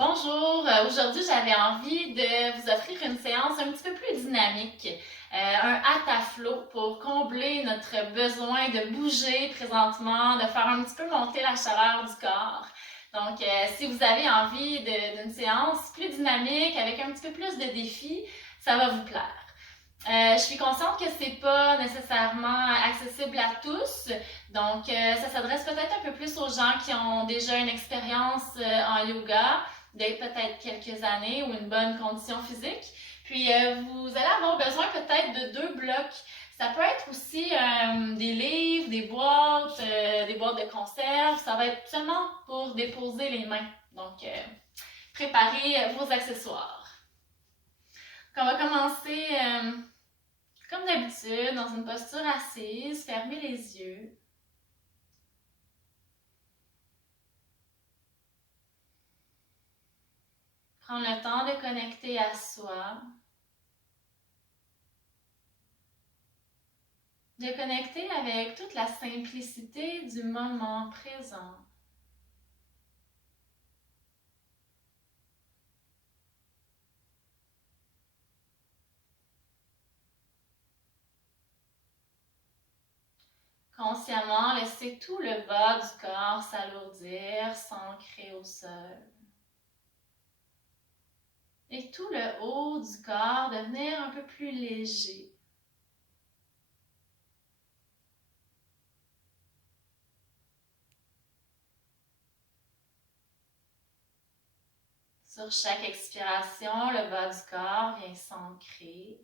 Bonjour, aujourd'hui j'avais envie de vous offrir une séance un petit peu plus dynamique, un hâte-à-flot pour combler notre besoin de bouger présentement, de faire un petit peu monter la chaleur du corps. Donc, si vous avez envie d'une séance plus dynamique avec un petit peu plus de défis, ça va vous plaire. Je suis consciente que c'est pas nécessairement accessible à tous, donc ça s'adresse peut-être un peu plus aux gens qui ont déjà une expérience en yoga, peut-être quelques années ou une bonne condition physique. Puis vous allez avoir besoin peut-être de 2 blocs. Ça peut être aussi des livres, des boîtes de conserve. Ça va être seulement pour déposer les mains. Donc, préparez vos accessoires. Donc, on va commencer comme d'habitude dans une posture assise. Fermez les yeux. Prendre le temps de connecter à soi. De connecter avec toute la simplicité du moment présent. Consciemment, laissez tout le bas du corps s'alourdir, s'ancrer au sol. Et tout le haut du corps devenir un peu plus léger. Sur chaque expiration, le bas du corps vient s'ancrer.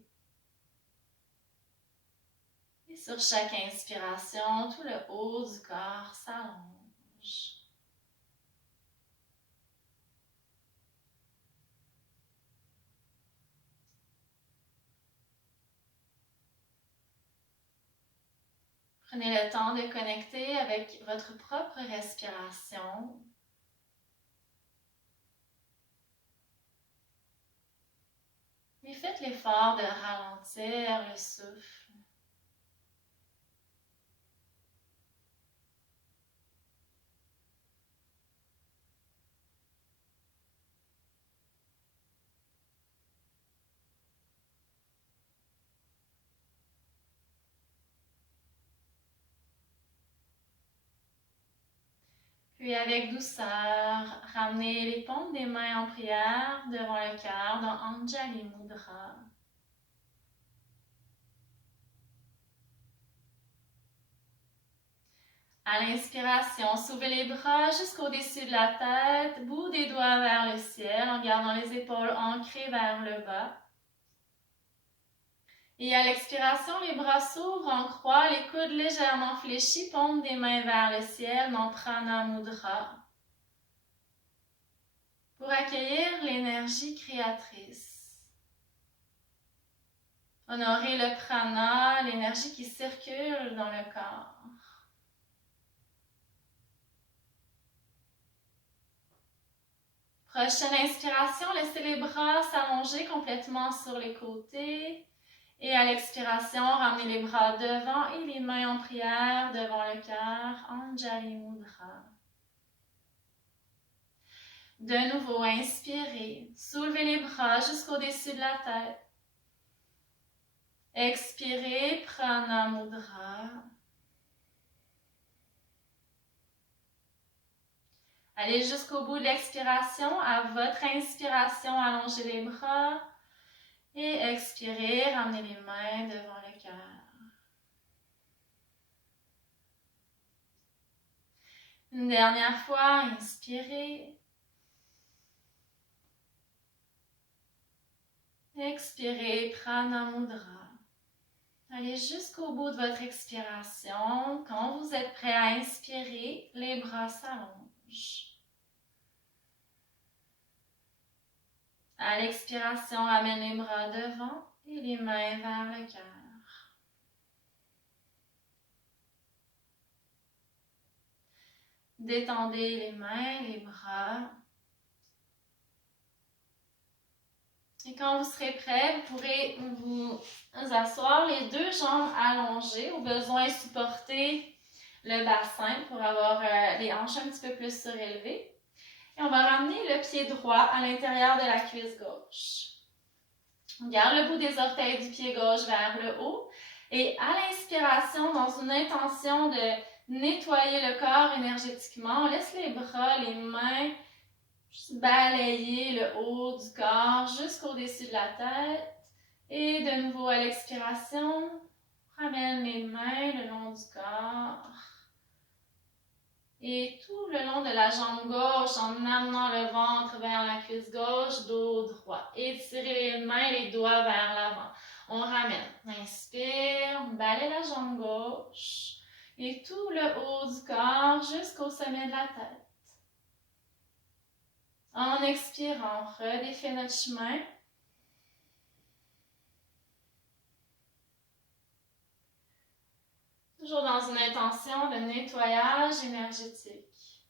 Et sur chaque inspiration, tout le haut du corps s'allonge. Prenez le temps de connecter avec votre propre respiration. Et faites l'effort de ralentir le souffle. Puis avec douceur, ramenez les paumes des mains en prière devant le cœur dans Anjali Mudra. À l'inspiration, soulevez les bras jusqu'au-dessus de la tête, bout des doigts vers le ciel en gardant les épaules ancrées vers le bas. Et à l'expiration, les bras s'ouvrent en croix, les coudes légèrement fléchis, paumes des mains vers le ciel dans Prana Mudra. Pour accueillir l'énergie créatrice. Honorer le prana, l'énergie qui circule dans le corps. Prochaine inspiration, laissez les bras s'allonger complètement sur les côtés. Et à l'expiration, ramenez les bras devant et les mains en prière devant le cœur, Anjali Mudra. De nouveau, inspirez, soulevez les bras jusqu'au-dessus de la tête. Expirez, Prana Mudra. Allez jusqu'au bout de l'expiration. À votre inspiration, allongez les bras. Et expirez, ramenez les mains devant le cœur. Une dernière fois, inspirez. Expirez, Prana Mudra. Allez jusqu'au bout de votre expiration. Quand vous êtes prêt à inspirer, les bras s'allongent. À l'expiration, ramène les bras devant et les mains vers le cœur. Détendez les mains, les bras. Et quand vous serez prêt, vous pourrez vous asseoir les 2 jambes allongées, au besoin supporter le bassin pour avoir les hanches un petit peu plus surélevées. Et on va ramener le pied droit à l'intérieur de la cuisse gauche. On garde le bout des orteils du pied gauche vers le haut. Et à l'inspiration, dans une intention de nettoyer le corps énergétiquement, on laisse les bras, les mains, juste balayer le haut du corps jusqu'au-dessus de la tête. Et de nouveau à l'expiration, ramène les mains le long du corps. Et tout le long de la jambe gauche, en amenant le ventre vers la cuisse gauche, dos droit. Étirez les mains, les doigts vers l'avant. On ramène. Inspire, on balaye la jambe gauche. Et tout le haut du corps jusqu'au sommet de la tête. En expirant, on redéfait notre chemin. Toujours dans une intention de nettoyage énergétique.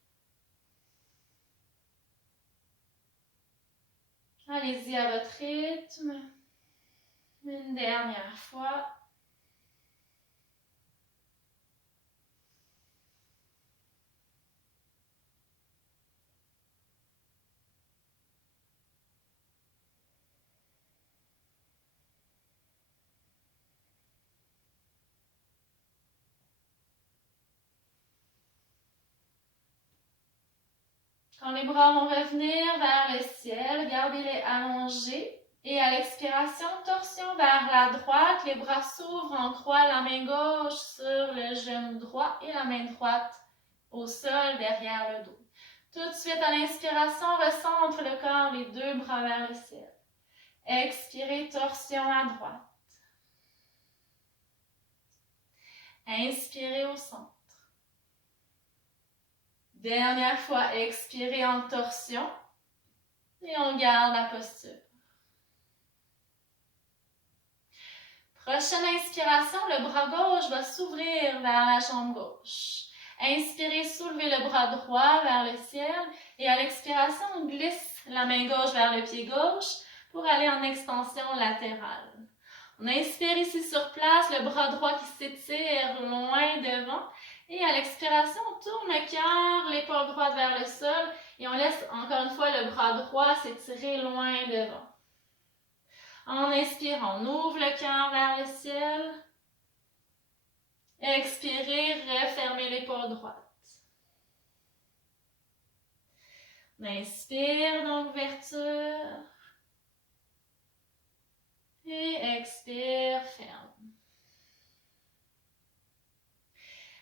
Allez-y à votre rythme. Une dernière fois. Quand les bras vont revenir vers le ciel, gardez-les allongés. Et à l'expiration, torsion vers la droite. Les bras s'ouvrent en croix, la main gauche sur le genou droit et la main droite au sol derrière le dos. Tout de suite à l'inspiration, recentre le corps, les deux bras vers le ciel. Expirez, torsion à droite. Inspirez au centre. Dernière fois, expirez en torsion. Et on garde la posture. Prochaine inspiration, le bras gauche va s'ouvrir vers la jambe gauche. Inspirez, soulevez le bras droit vers le ciel. Et à l'expiration, on glisse la main gauche vers le pied gauche pour aller en extension latérale. On inspire ici sur place, le bras droit qui s'étire loin devant. Et à l'expiration, on tourne le cœur, l'épaule droite vers le sol. Et on laisse encore une fois le bras droit s'étirer loin devant. En inspirant, on ouvre le cœur vers le ciel. Expirez, refermez l'épaule droite. On inspire dans l'ouverture. Et expire, ferme.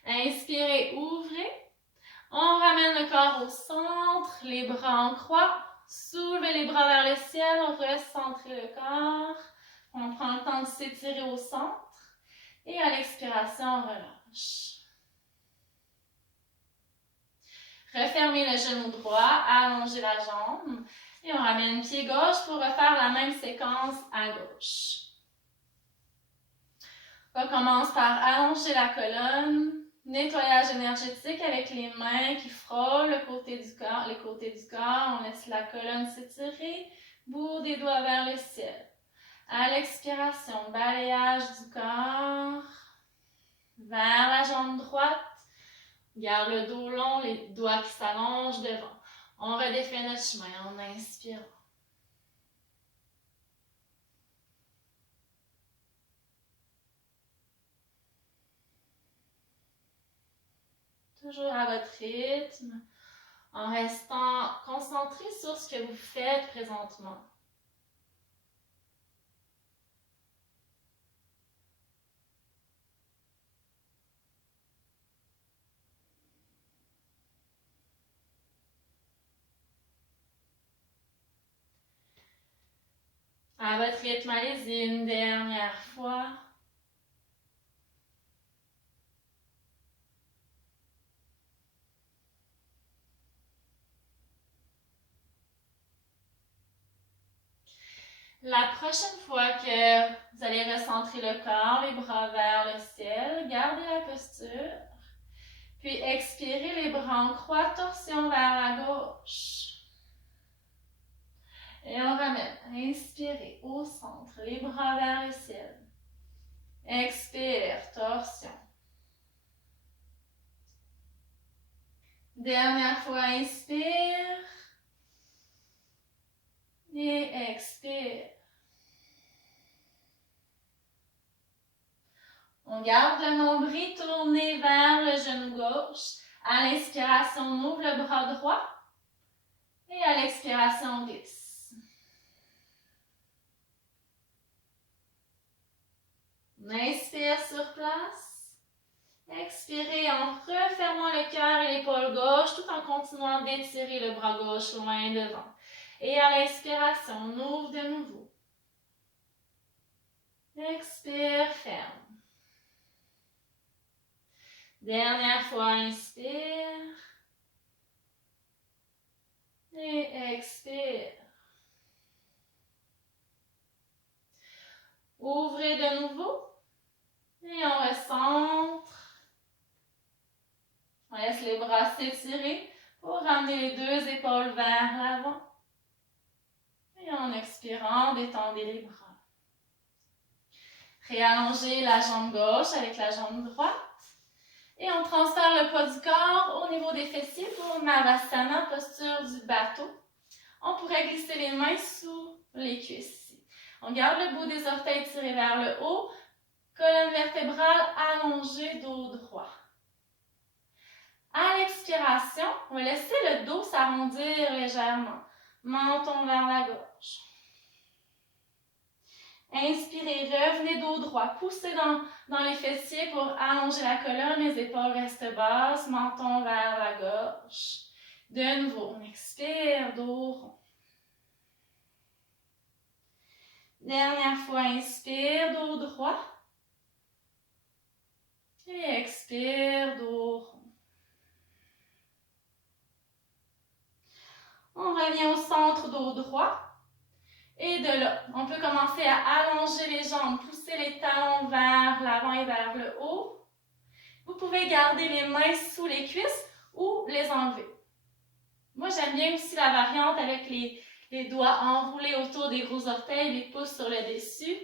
Inspirez, ouvrez. On ramène le corps au centre, les bras en croix. Soulevez les bras vers le ciel, recentrez le corps. On prend le temps de s'étirer au centre. Et à l'expiration, on relâche. Refermez le genou droit, allongez la jambe. Et on ramène le pied gauche pour refaire la même séquence à gauche. On commence par allonger la colonne. Nettoyage énergétique avec les mains qui frôlent les côtés du corps. On laisse la colonne s'étirer. Bout des doigts vers le ciel. À l'expiration, balayage du corps vers la jambe droite. Garde le dos long, les doigts qui s'allongent devant. On redéfait notre chemin en inspirant. Toujours à votre rythme, en restant concentré sur ce que vous faites présentement. À votre rythme, allez-y une dernière fois. La prochaine fois que vous allez recentrer le corps, les bras vers le ciel, gardez la posture. Puis expirez les bras en croix, torsion vers la gauche. Et on ramène. Inspirez au centre, les bras vers le ciel. Expire, torsion. Dernière fois, inspire. Expire. On garde le nombril tourné vers le genou gauche. À l'inspiration, on ouvre le bras droit. Et à l'expiration, on glisse. On inspire sur place. Expirez en refermant le cœur et l'épaule gauche tout en continuant d'étirer le bras gauche loin devant. Et à l'inspiration, on ouvre de nouveau. Expire, ferme. Dernière fois, inspire. Et expire. Ouvrez de nouveau. Et on recentre. On laisse les bras s'étirer pour ramener les deux épaules vers l'avant. Et en expirant, détendez les bras. Réallongez la jambe gauche avec la jambe droite. Et on transfère le poids du corps au niveau des fessiers pour Navasana, posture du bateau. On pourrait glisser les mains sous les cuisses ici. On garde le bout des orteils tirés vers le haut. Colonne vertébrale allongée, dos droit. À l'expiration, on va laisser le dos s'arrondir légèrement. Menton vers la gauche. Inspirez, revenez dos droit. Poussez dans les fessiers pour allonger la colonne. Les épaules restent basses. Menton vers la gauche. De nouveau, on expire, dos rond. Dernière fois, inspire, dos droit. Et expire, dos rond. On revient au centre, dos droit. Et de là, on peut commencer à allonger les jambes, pousser les talons vers l'avant et vers le haut. Vous pouvez garder les mains sous les cuisses ou les enlever. Moi, j'aime bien aussi la variante avec les doigts enroulés autour des gros orteils, les pouces sur le dessus,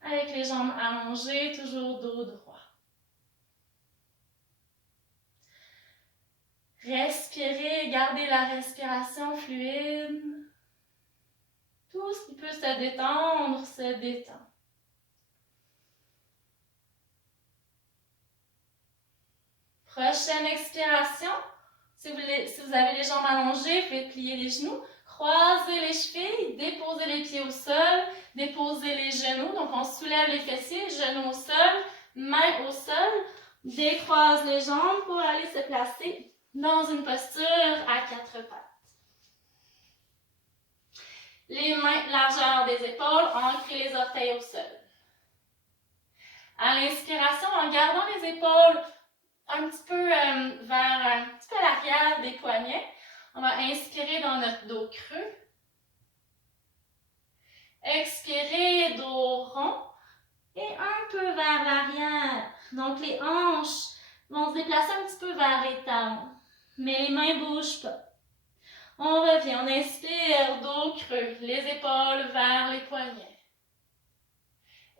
avec les jambes allongées, toujours dos droit. Respirez, gardez la respiration fluide. Tout ce qui peut se détendre, se détend. Prochaine expiration. Si vous avez les jambes allongées, faites plier les genoux. Croisez les chevilles, déposez les pieds au sol, déposez les genoux. Donc, on soulève les fessiers, genoux au sol, mains au sol. Décroise les jambes pour aller se placer dans une posture à quatre pattes. Les mains, largeur des épaules, ancrez les orteils au sol. À l'inspiration, en gardant les épaules un petit peu vers l'arrière des poignets, on va inspirer dans notre dos creux. Expirez, dos rond et un peu vers l'arrière. Donc les hanches vont se déplacer un petit peu vers les talons, mais les mains ne bougent pas. On revient, on inspire, dos creux, les épaules vers les poignets.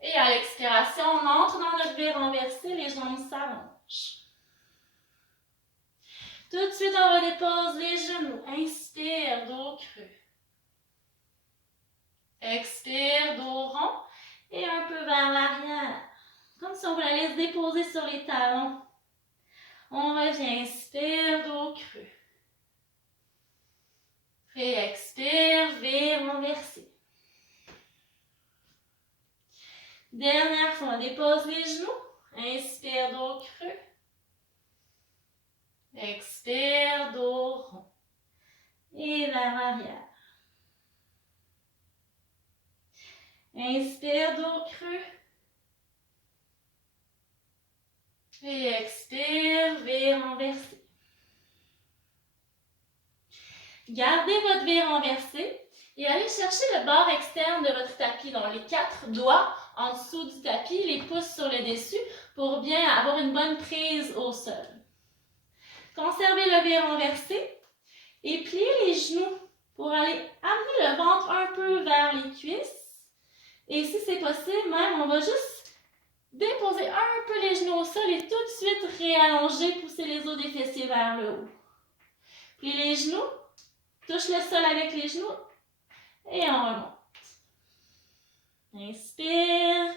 Et à l'expiration, on entre dans notre V renversé, les jambes s'allongent. Tout de suite, on redépose les genoux. Inspire, dos creux. Expire, dos rond et un peu vers l'arrière. Comme si on voulait aller se déposer sur les talons. On revient, inspire, dos creux. Et expire, V renversé. Dernière fois, on dépose les genoux. Inspire, dos creux. Expire, dos rond. Et vers l'arrière. Inspire, dos creux. Et expire, V renversé. Gardez votre V renversé et allez chercher le bord externe de votre tapis, donc les 4 doigts en dessous du tapis, les pouces sur le dessus pour bien avoir une bonne prise au sol. Conservez le V renversé et pliez les genoux pour aller amener le ventre un peu vers les cuisses. Et si c'est possible, même, on va juste déposer un peu les genoux au sol et tout de suite réallonger, pousser les os des fessiers vers le haut. Pliez les genoux. Touche le sol avec les genoux et on remonte. Inspire,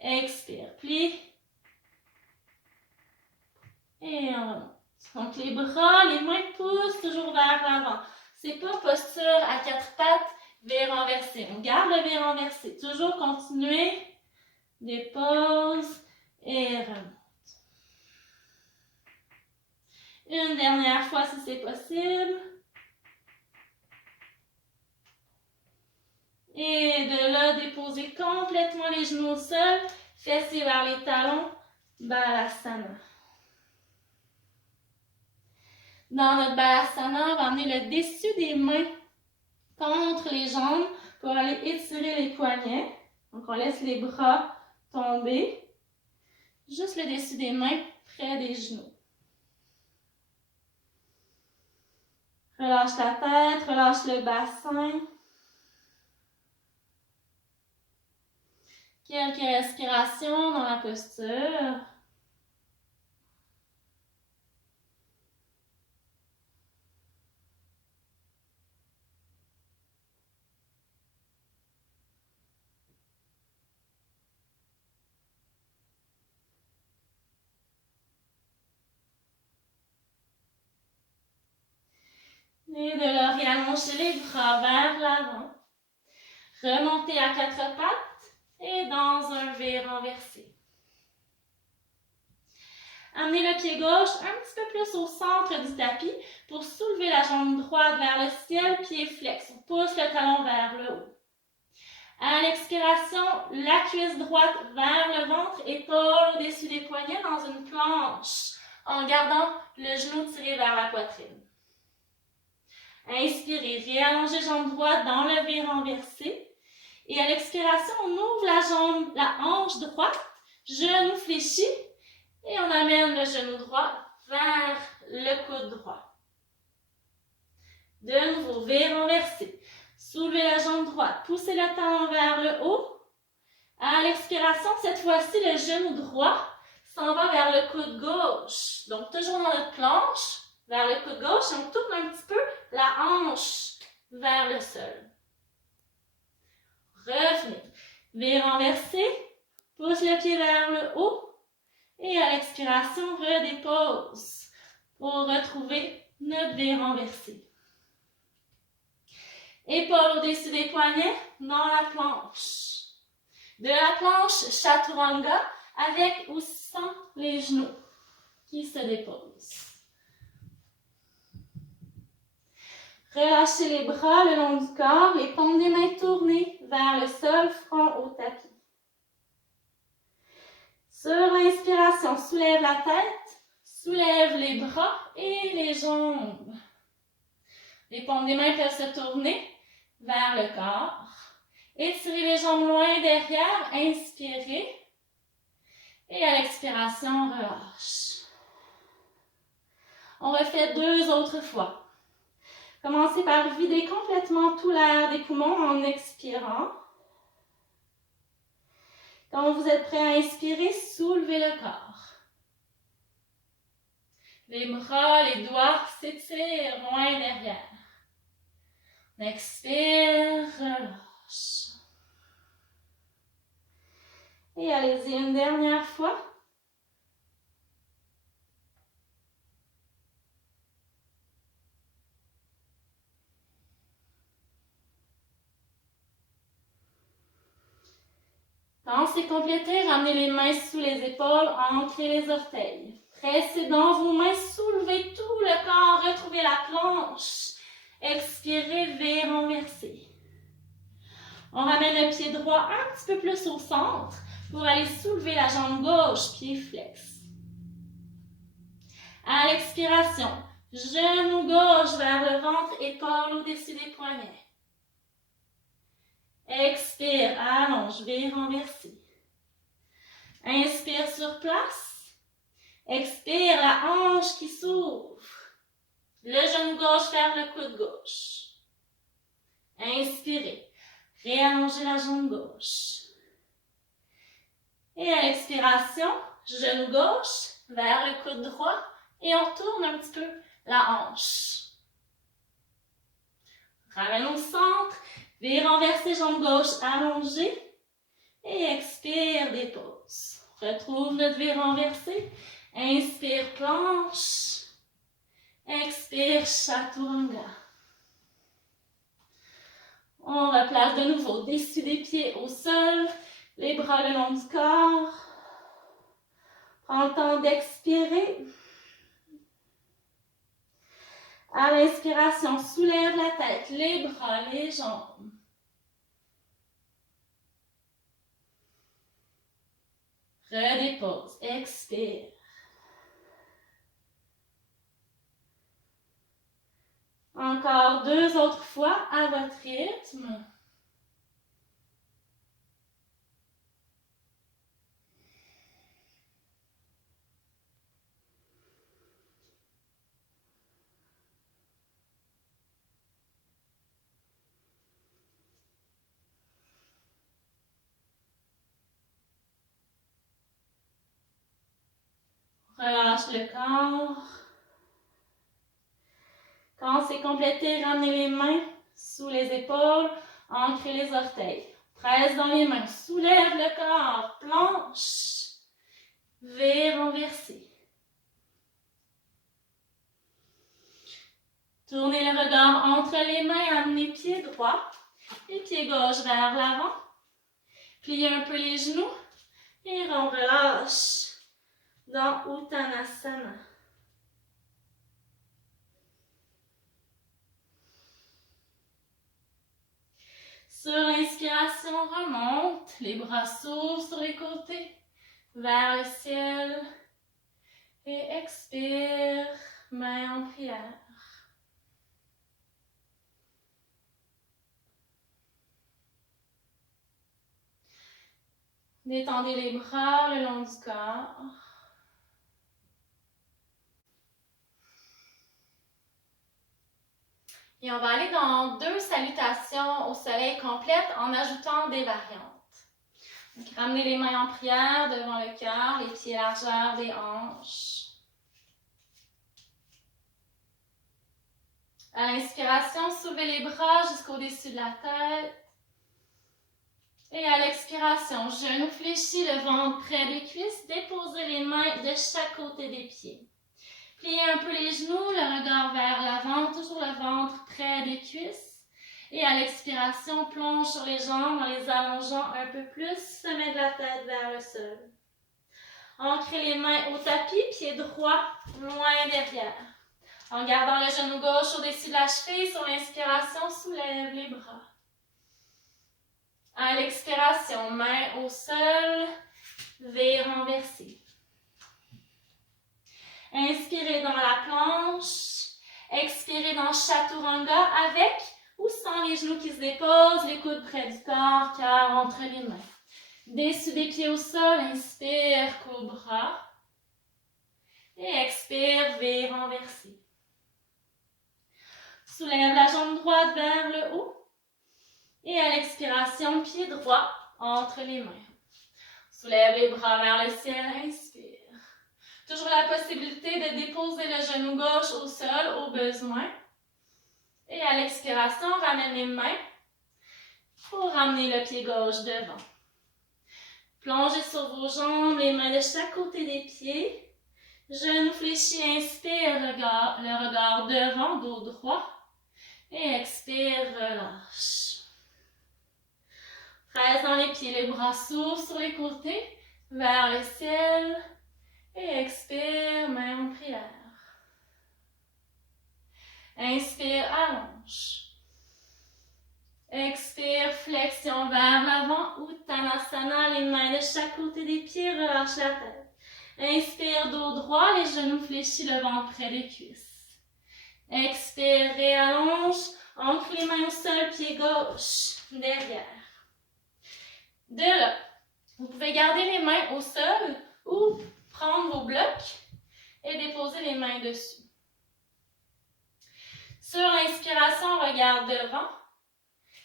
expire, plie. Et on remonte. Donc les bras, les mains poussent toujours vers l'avant. C'est pas posture à quatre pattes, V renversé. On garde le V renversé. Toujours continuer. Dépose et remonte. Une dernière fois si c'est possible. Et de là, déposer complètement les genoux au sol, fessiers vers les talons, Balasana. Dans notre Balasana, on va amener le dessus des mains contre les jambes pour aller étirer les poignets. Donc, on laisse les bras tomber. Juste le dessus des mains près des genoux. Relâche la tête, relâche le bassin. Quelques respirations dans la posture. Et de là, réallonger les bras vers l'avant. Remonter à quatre pattes et dans un V renversé. Amenez le pied gauche un petit peu plus au centre du tapis pour soulever la jambe droite vers le ciel, pied flex. On pousse le talon vers le haut. À l'expiration, la cuisse droite vers le ventre, épaule au-dessus des poignets dans une planche en gardant le genou tiré vers la poitrine. Inspirez, réallongez jambe droite dans le V renversé. Et à l'expiration, on ouvre la hanche droite, genou fléchi. Et on amène le genou droit vers le coude droit. De nouveau, V renversé. Soulevez la jambe droite, poussez le talon vers le haut. À l'expiration, cette fois-ci, le genou droit s'en va vers le coude gauche. Donc, toujours dans notre planche, vers le coude gauche, on tourne un petit peu la hanche vers le sol. Revenez. V renversé, pousse le pied vers le haut. Et à l'expiration, redépose pour retrouver notre V renversé. Épaules au-dessus des poignets dans la planche. De la planche, Chaturanga avec ou sans les genoux qui se déposent. Relâchez les bras le long du corps, les paumes des mains tournées vers le sol, front au tapis. Sur l'inspiration, soulève la tête, soulève les bras et les jambes. Les paumes des mains peuvent se tourner vers le corps. Étirez les jambes loin derrière, inspirez. Et à l'expiration, relâche. On refait 2 autres fois. Commencez par vider complètement tout l'air des poumons en expirant. Quand vous êtes prêt à inspirer, soulevez le corps. Les bras, les doigts s'étirent loin derrière. On expire, relâche. Et allez-y une dernière fois. Quand c'est complété, ramenez les mains sous les épaules, ancrez les orteils. Pressez dans vos mains, soulevez tout le corps, retrouvez la planche. Expirez, V renversé. On ramène le pied droit un petit peu plus au centre pour aller soulever la jambe gauche, pied flex. À l'expiration, genou gauche vers le ventre, épaule au-dessus des poignets. Expire, allonge, V renversé. Inspire sur place. Expire, la hanche qui s'ouvre. Le genou gauche vers le coude gauche. Inspirez. Réallongez la jambe gauche. Et à l'expiration, genou gauche vers le coude droit et on tourne un petit peu la hanche. Ramène au centre. V renversé, jambe gauche allongée. Et expire, dépose. Retrouve notre V renversé. Inspire, planche. Expire, chaturanga. On replace de nouveau dessus des pieds au sol. Les bras le long du corps. Prends le temps d'expirer. À l'inspiration, soulève la tête, les bras, les jambes. Redépose, expire. Encore 2 autres fois à votre rythme. Relâche le corps. Quand c'est complété, ramenez les mains sous les épaules, ancrez les orteils. Presse dans les mains, soulève le corps, planche, V renversé. Tournez le regard entre les mains, amenez pied droit et pied gauche vers l'avant. Pliez un peu les genoux et on relâche dans Uttanasana. Sur l'inspiration, remonte, les bras s'ouvrent sur les côtés, vers le ciel. Et expire, main en prière. Détendez les bras le long du corps. Et on va aller dans 2 salutations au soleil complètes en ajoutant des variantes. Donc, ramenez les mains en prière devant le cœur, les pieds largeur des hanches. À l'inspiration, soulevez les bras jusqu'au-dessus de la tête. Et à l'expiration, genoux fléchis, le ventre près des cuisses, déposez les mains de chaque côté des pieds. Pliez un peu les genoux, le regard vers l'avant, toujours le ventre près des cuisses. Et à l'expiration, plonge sur les jambes en les allongeant un peu plus, sommet de la tête vers le sol. Ancrez les mains au tapis, pied droit, loin derrière. En gardant le genou gauche au-dessus de la cheville, sur l'inspiration, soulève les bras. À l'expiration, main au sol, V renversé. Inspirez dans la planche, expirez dans Chaturanga avec ou sans les genoux qui se déposent, les coudes près du corps, cœur entre les mains. Dessus des pieds au sol, inspire, cobra. Et expire, V renversé. Soulève la jambe droite vers le haut. Et à l'expiration, pied droit entre les mains. Soulève les bras vers le ciel, inspire. Toujours la possibilité de déposer le genou gauche au sol au besoin. Et à l'expiration, ramène les mains pour ramener le pied gauche devant. Plongez sur vos jambes, les mains de chaque côté des pieds. Genoux fléchis, inspire, le regard devant, dos droit. Et expire, relâche. Presse dans les pieds, les bras s'ouvrent sur les côtés, vers le ciel. Et expire, main en prière. Inspire, allonge. Expire, flexion vers l'avant, Uttanasana, les mains de chaque côté des pieds, relâche la tête. Inspire, dos droit, les genoux fléchis, le ventre près des cuisses. Expire, réallonge, ancre les mains au sol, pied gauche, derrière. De là, vous pouvez garder les mains au sol ou prendre vos blocs et déposer les mains dessus. Sur l'inspiration, on regarde devant.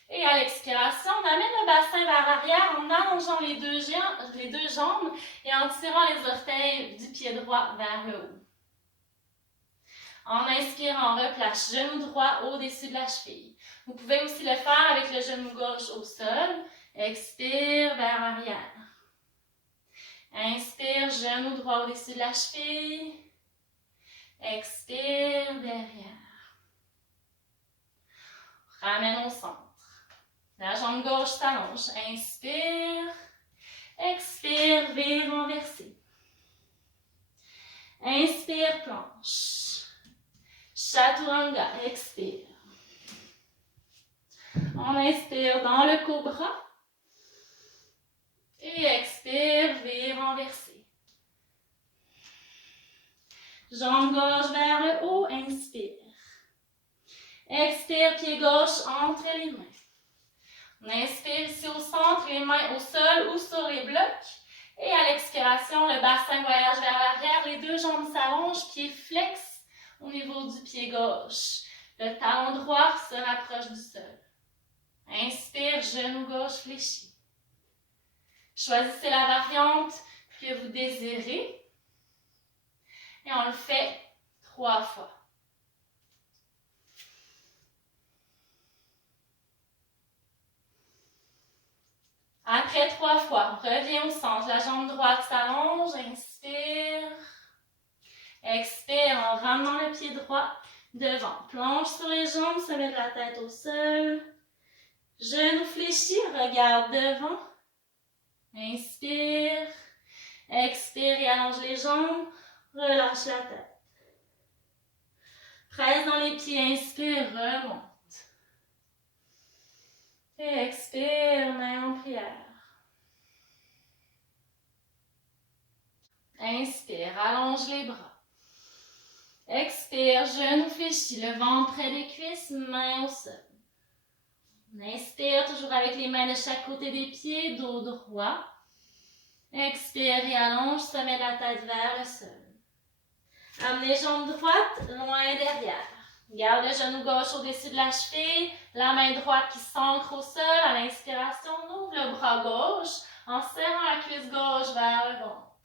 Et à l'expiration, on amène le bassin vers l'arrière en allongeant les deux jambes et en tirant les orteils du pied droit vers le haut. En inspirant, on replace genou droit au-dessus de la cheville. Vous pouvez aussi le faire avec le genou gauche au sol Expire vers l'arrière. Inspire, genou droit au-dessus de la cheville. Expire, derrière. Ramène au centre. La jambe gauche s'allonge. Inspire. Expire, vire renversé. Inspire, planche. Chaturanga, expire. On inspire dans le cobra. Et expire, vire renversé. Jambe gauche vers le haut, inspire. Expire, pied gauche entre les mains. On inspire ici au centre, les mains au sol ou sur les blocs. Et à l'expiration, le bassin voyage vers l'arrière, les deux jambes s'allongent, pied flex au niveau du pied gauche. Le talon droit se rapproche du sol. Inspire, genou gauche fléchi. Choisissez la variante que vous désirez. Et on le fait 3 fois. Après 3 fois, on revient au centre. La jambe droite s'allonge. Inspire. Expire en ramenant le pied droit devant. Plonge sur les jambes, se met la tête au sol. Genou fléchi, regarde devant. Inspire. Expire et allonge les jambes. Relâche la tête. Presse dans les pieds, inspire, remonte. Et expire, main en prière. Inspire, allonge les bras. Expire, genou fléchi, le ventre près des cuisses, main au sol. Inspire, toujours avec les mains de chaque côté des pieds, dos droit. Expire et allonge, sommet de la tête vers le sol. Amenez les jambes droites, loin derrière. Garde le genou gauche au-dessus de la cheville, la main droite qui s'ancre au sol. À l'inspiration, on ouvre le bras gauche en serrant la cuisse gauche vers le ventre.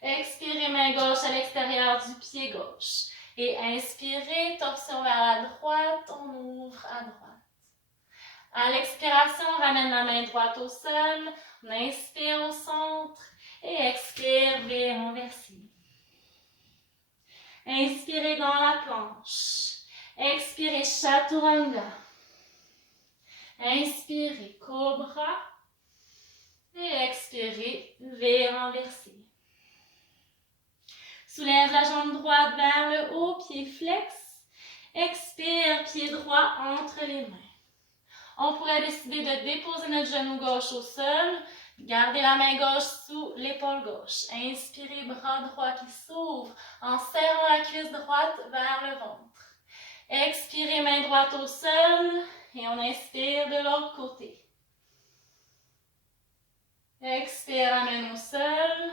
Expirez, main gauche à l'extérieur du pied gauche. Et inspirez, torsion vers la droite, on ouvre à droite. À l'expiration, on ramène la main droite au sol, on inspire au centre et expire, vire renversé. Inspirez dans la planche. Expirez, chaturanga. Inspirez, cobra. Et expirez, V renversé. Soulève la jambe droite vers le haut, pied flex. Expire, pied droit entre les mains. On pourrait décider de déposer notre genou gauche au sol. Gardez la main gauche sous l'épaule gauche. Inspirez, bras droit qui s'ouvre en serrant la cuisse droite vers le ventre. Expirez, main droite au sol et on inspire de l'autre côté. Expire, ramène au sol.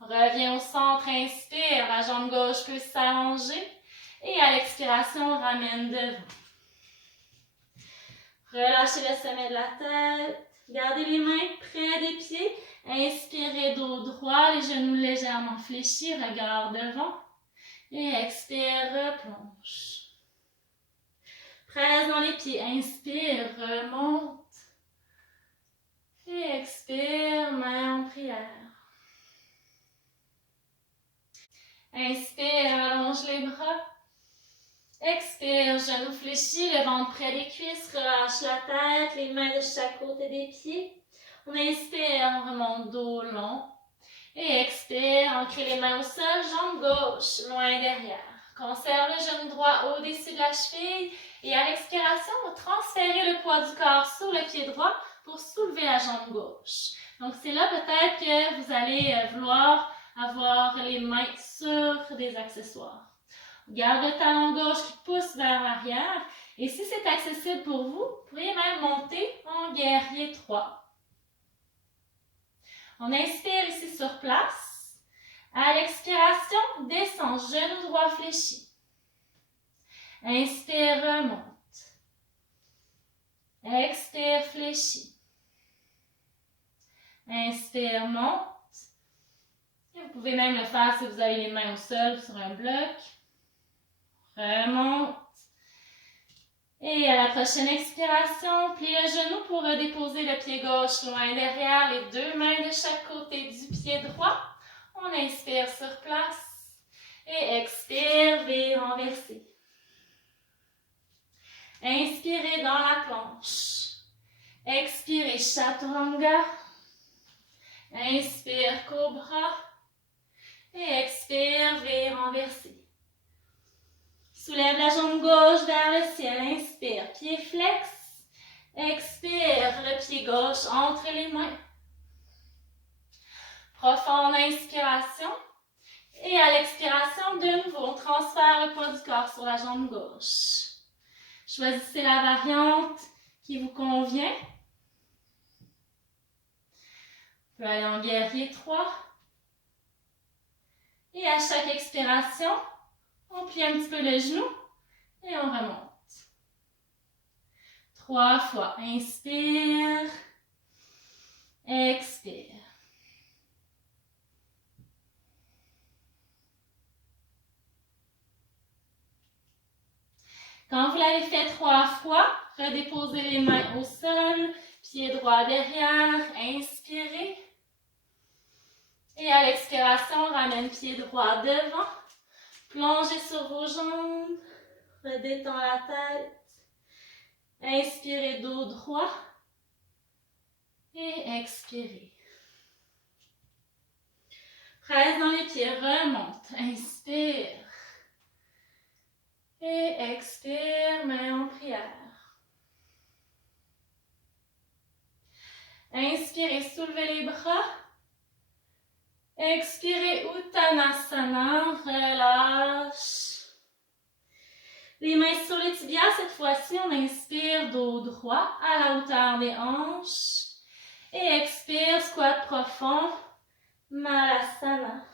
Reviens au centre, inspire, la jambe gauche peut s'allonger. Et à l'expiration, on ramène devant. Relâchez le sommet de la tête. Gardez les mains près des pieds. Inspirez, dos droit, les genoux légèrement fléchis, regard devant. Et expire, replonge. Presse dans les pieds. Inspire, remonte. Et expire, main en prière. Inspire, allonge les bras. Expire, genoux fléchis, le ventre près des cuisses, relâche la tête, les mains de chaque côté des pieds. On inspire, on remonte dos long. Et expire, ancrez les mains au sol, jambe gauche, loin derrière. Conserve le genou droit au-dessus de la cheville. Et à l'expiration, transférez le poids du corps sur le pied droit pour soulever la jambe gauche. Donc c'est là peut-être que vous allez vouloir avoir les mains sur des accessoires. Garde le talon gauche qui pousse vers l'arrière. Et si c'est accessible pour vous, vous pourriez même monter en guerrier 3. On inspire ici sur place. À l'expiration, descend, genou droit fléchi. Inspire, remonte. Expire, fléchi. Inspire, monte. Et vous pouvez même le faire si vous avez les mains au sol sur un bloc. Remonte. Et à la prochaine expiration, pliez le genou pour redéposer le pied gauche loin derrière, les deux mains de chaque côté du pied droit. On inspire sur place et expire, vire renversé. Inspirez dans la planche. Expirez chaturanga. Inspire cobra. Et expire, vire renversé. Soulève la jambe gauche vers le ciel. Inspire, pied flex. Expire, le pied gauche entre les mains. Profonde inspiration. Et à l'expiration, de nouveau, on transfère le poids du corps sur la jambe gauche. Choisissez la variante qui vous convient. On peut aller en guerrier 3. Et à chaque expiration, on plie un petit peu le genou et on remonte. 3 fois. Inspire. Expire. Quand vous l'avez fait 3 fois, redéposez les mains au sol, pied droit derrière, inspirez. Et à l'expiration, ramène pied droit devant. Plongez sur vos jambes, redétends la tête. Inspirez dos droit et expirez. Presse dans les pieds, remonte, inspire. Et expire, main en prière. Inspirez, soulevez les bras. Expirez, Uttanasana, relâche. Les mains sur les tibias, cette fois-ci, on inspire, dos droit à la hauteur des hanches. Et expire, squat profond, Malasana.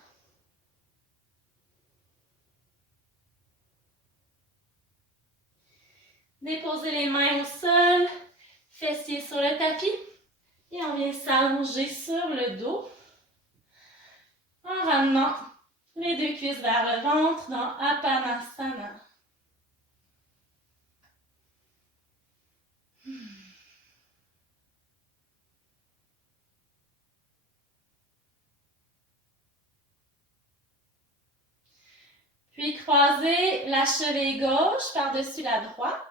Déposez les mains au sol, fessiers sur le tapis. Et on vient s'allonger sur le dos. En ramenant les deux cuisses vers le ventre dans Apanasana. Puis croisez la cheville gauche par-dessus la droite.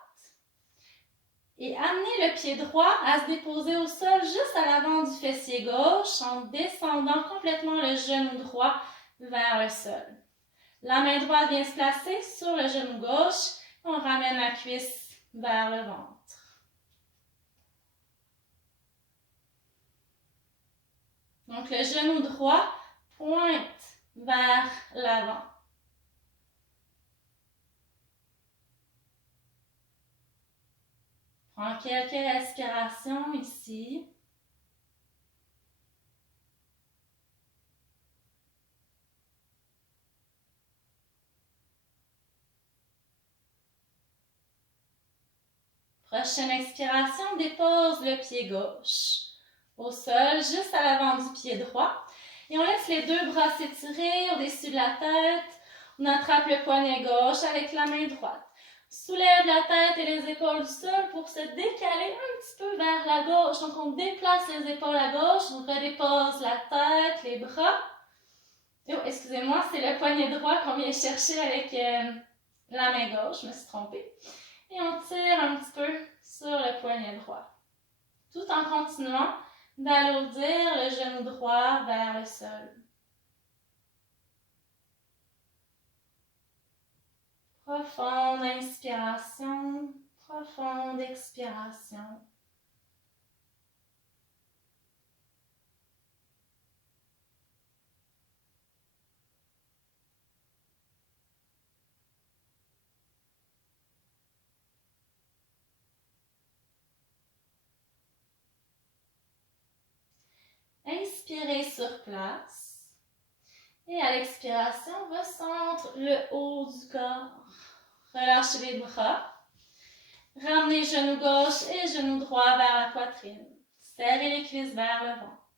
Et amenez le pied droit à se déposer au sol juste à l'avant du fessier gauche en descendant complètement le genou droit vers le sol. La main droite vient se placer sur le genou gauche. On ramène la cuisse vers le ventre. Donc le genou droit pointe vers l'avant. Prends quelques respirations ici. Prochaine expiration, dépose le pied gauche au sol, juste à l'avant du pied droit. Et on laisse les deux bras s'étirer au-dessus de la tête. On attrape le poignet gauche avec la main droite. Soulève la tête et les épaules du sol pour se décaler un petit peu vers la gauche. Donc, on déplace les épaules à gauche, on redépose la tête, les bras. Oh, excusez-moi, c'est le poignet droit qu'on vient chercher avec la main gauche, je me suis trompée. Et on tire un petit peu sur le poignet droit. Tout en continuant d'alourdir le genou droit vers le sol. Profonde inspiration, profonde expiration. Inspirez sur place. Et à l'expiration, recentre le haut du corps. Relâchez les bras. Ramenez genou gauche et genou droit vers la poitrine. Serrez les cuisses vers le ventre.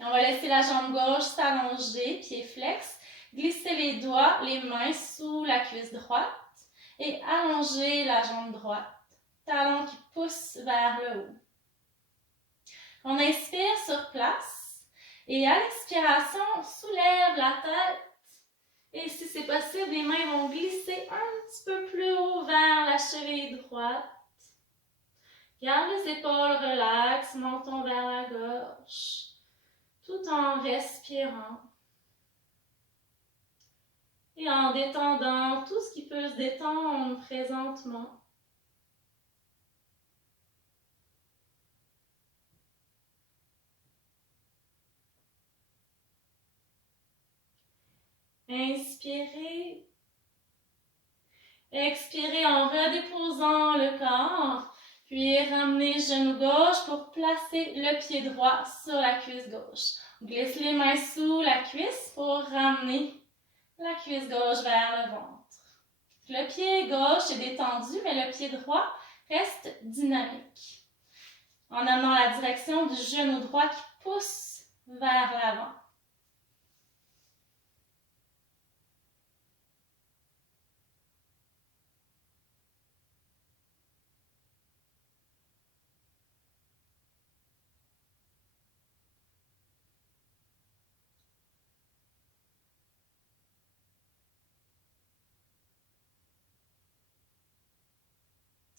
Et on va laisser la jambe gauche s'allonger, pied flex. Glissez les doigts, les mains sous la cuisse droite. et allongez la jambe droite. Talon qui pousse vers le haut. On inspire sur place et à l'expiration, on soulève la tête. Et si c'est possible, les mains vont glisser un petit peu plus haut vers la cheville droite. Garde les épaules relaxes, menton vers la gauche, tout en respirant. Et en détendant tout ce qui peut se détendre présentement. Inspirez. Expirez en redéposant le corps. Puis ramenez genou gauche pour placer le pied droit sur la cuisse gauche. On glisse les mains sous la cuisse pour ramener la cuisse gauche vers le ventre. Le pied gauche est détendu, mais le pied droit reste dynamique. En amenant la direction du genou droit qui pousse vers l'avant.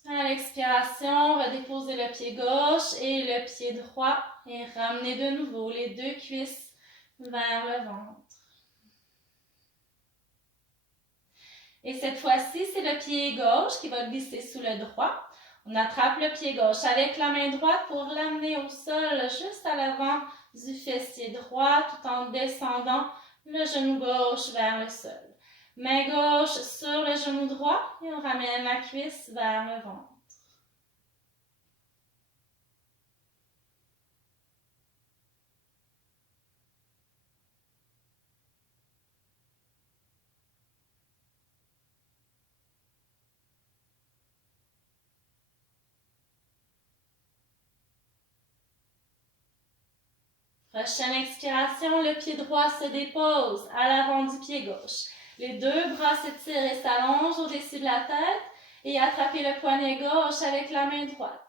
À l'expiration, redéposez le pied gauche et le pied droit et ramenez de nouveau les deux cuisses vers le ventre. Et cette fois-ci, c'est le pied gauche qui va glisser sous le droit. On attrape le pied gauche avec la main droite pour l'amener au sol juste à l'avant du fessier droit tout en descendant le genou gauche vers le sol. Main gauche sur le genou droit et on ramène la cuisse vers le ventre. Prochaine expiration, le pied droit se dépose à l'avant du pied gauche. Les deux bras s'étirent et s'allongent au-dessus de la tête et attrapez le poignet gauche avec la main droite.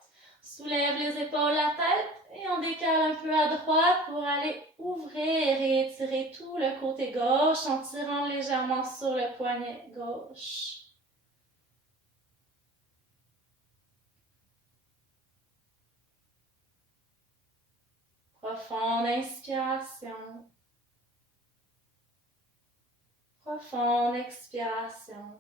Soulève les épaules, la tête et on décale un peu à droite pour aller ouvrir et étirer tout le côté gauche en tirant légèrement sur le poignet gauche. Profonde inspiration. Profonde expiration.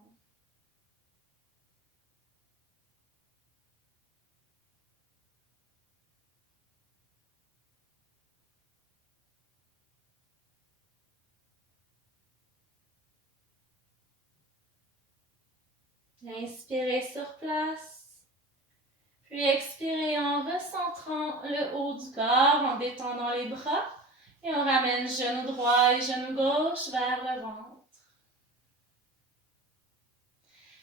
Inspirez sur place, puis expirez en recentrant le haut du corps, en détendant les bras et on ramène genou droit et genou gauche vers le ventre.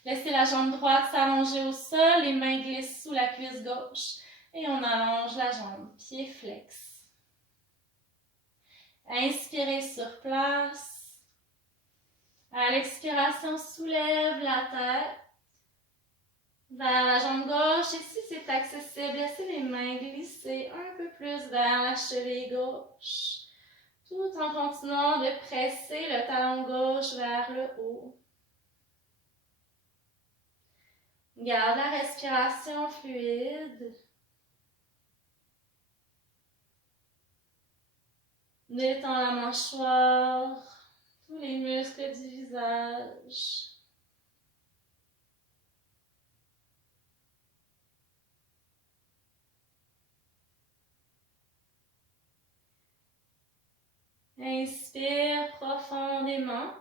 Laissez la jambe droite s'allonger au sol, les mains glissent sous la cuisse gauche et on allonge la jambe, pied flex. Inspirez sur place. À l'expiration, soulève la tête vers la jambe gauche et si c'est accessible, laissez les mains glisser un peu plus vers la cheville gauche, tout en continuant de presser le talon gauche vers le haut. Garde la respiration fluide. Détends la mâchoire, tous les muscles du visage. Inspire profondément.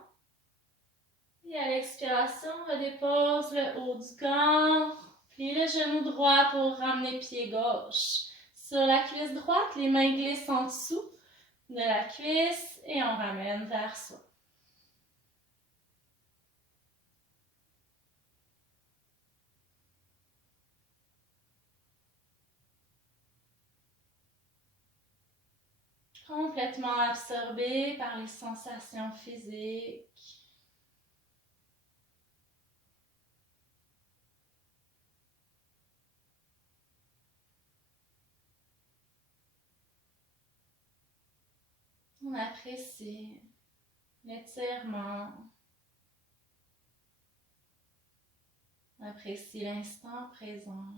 Et à l'expiration, redépose le haut du corps. Plie le genou droit pour ramener pied gauche. Sur la cuisse droite, les mains glissent en dessous de la cuisse et on ramène vers soi. Complètement absorbé par les sensations physiques. On apprécie l'étirement. On apprécie l'instant présent.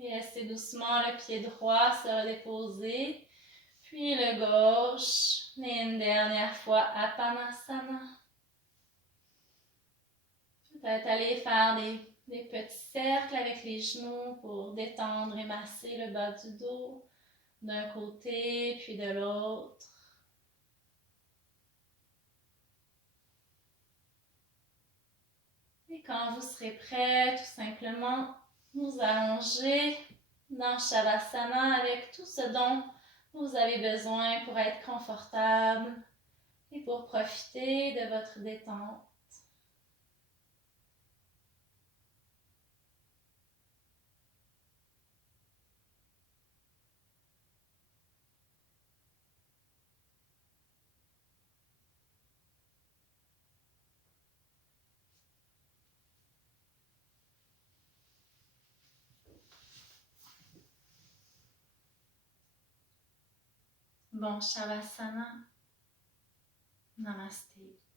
Et laissez doucement le pied droit se redéposer, puis le gauche, et une dernière fois Apanasana. Peut-être aller faire des petits cercles avec les genoux pour détendre et masser le bas du dos d'un côté puis de l'autre. Et quand vous serez prêt, tout simplement vous allonger dans Shavasana avec tout ce dont vous avez besoin pour être confortable et pour profiter de votre détente. Bon Shavasana. Namaste.